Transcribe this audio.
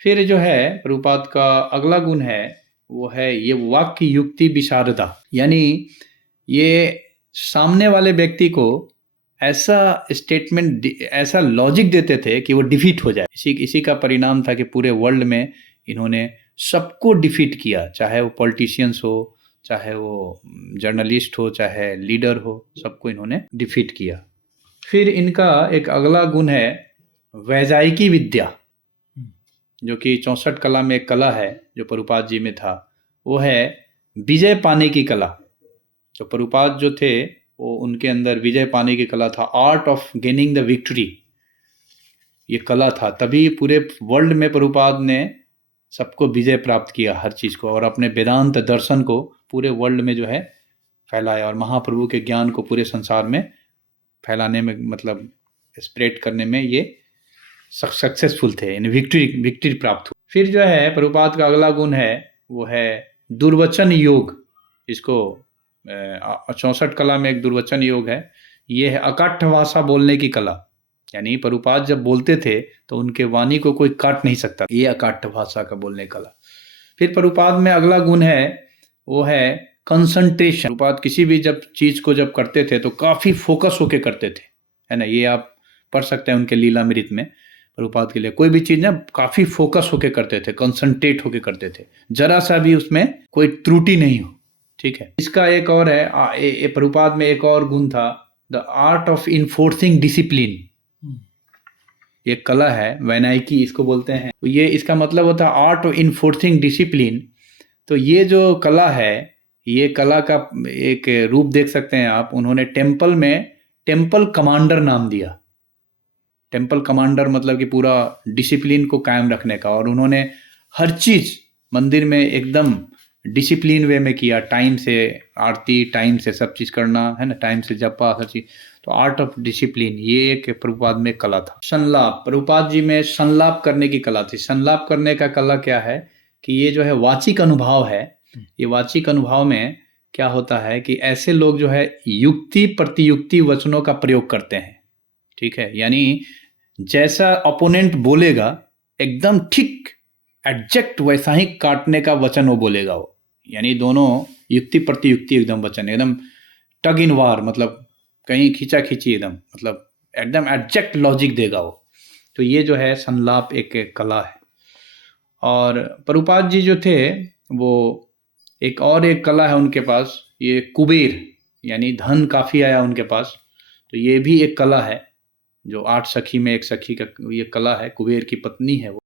फिर जो है प्रभुपाद का अगला गुण है, वो है ये वाक्य युक्ति विशारदा। यानी ये सामने वाले व्यक्ति को ऐसा स्टेटमेंट, ऐसा लॉजिक देते थे कि वो डिफीट हो जाए। इसी का परिणाम था कि पूरे वर्ल्ड में इन्होंने सबको डिफीट किया, चाहे वो पॉलिटिशियंस हो, चाहे वो जर्नलिस्ट हो, चाहे लीडर हो, सबको इन्होंने डिफीट किया। फिर इनका एक अगला गुण है वैजायिकी विद्या, जो कि 64 कला में एक कला है जो प्रभुपाद जी में था, वो है विजय पाने की कला। तो प्रभुपाद जो थे वो उनके अंदर विजय पाने की कला था, art of gaining the victory, ये कला था। तभी पूरे वर्ल्ड में प्रभुपाद ने सबको विजय प्राप्त किया हर चीज़ को, और अपने वेदांत दर्शन को पूरे वर्ल्ड में जो है फैलाया, और महाप्रभु के ज्ञान को पूरे संसार में फैलाने में, मतलब स्प्रेड करने में ये सक्सेसफुल थे, इन विक्ट्री प्राप्त हुई। फिर जो है प्रभुपाद का अगला गुण है वो है दुर्वचन योग। इसको 64 कला में एक दुर्वचन योग है, ये है अकाट्ठ भाषा बोलने की कला। यानी प्रभुपाद जब बोलते थे तो उनके वाणी को कोई काट नहीं सकता, ये अकाट्ठ भाषा का बोलने कला। फिर प्रभुपाद में अगला गुण है वो है कंसंट्रेशन। प्रभुपाद किसी भी जब चीज को जब करते थे तो काफी फोकस होके करते थे, है ना। ये आप पढ़ सकते हैं उनके लीलामृत में। प्रभुपाद के लिए कोई भी चीज ना काफी फोकस होके करते थे, कंसंट्रेट होके करते थे, जरा सा भी उसमें कोई त्रुटि नहीं हो। ठीक है। इसका एक और है, प्रभुपाद में एक और गुण था, the art of enforcing discipline. ये कला है वैनायकी इसको बोलते हैं। तो ये इसका मतलब होता है आर्ट ऑफ इन्फोर्सिंग डिसिप्लिन। तो ये जो कला है, ये कला का एक रूप देख सकते हैं आप। उन्होंने टेम्पल में टेम्पल कमांडर नाम दिया। टेम्पल कमांडर मतलब कि पूरा डिसिप्लिन को कायम रखने का, और उन्होंने हर चीज मंदिर में एकदम डिसिप्लिन वे में किया। टाइम से आरती, टाइम से सब चीज करना, है ना, टाइम से जपा, हर चीज। तो आर्ट ऑफ डिसिप्लिन ये एक प्रभुपाद में कला था। संलाप, प्रभुपाद जी में संलाप करने की कला थी। संलाप करने का कला क्या है कि ये जो है वाचिक अनुभव है। ये वाचिक अनुभव में क्या होता है कि ऐसे लोग जो है युक्ति प्रतियुक्ति वचनों का प्रयोग करते हैं। ठीक है। यानी जैसा ओपोनेंट बोलेगा एकदम ठीक एग्जैक्ट वैसा ही काटने का वचन वो बोलेगा वो। यानी दोनों युक्ति प्रतियुक्ति एकदम वचन, एकदम टग इन वार, मतलब कहीं खींचा खींची, एकदम मतलब एकदम एग्जैक्ट लॉजिक देगा वो। तो ये जो है संलाप एक कला है। और प्रभुपाद जी जो थे वो एक कला है उनके पास, ये कुबेर, यानी धन काफ़ी आया उनके पास। तो ये भी एक कला है, जो 8 सखी में एक सखी का ये कला है। कुबेर की पत्नी है वो।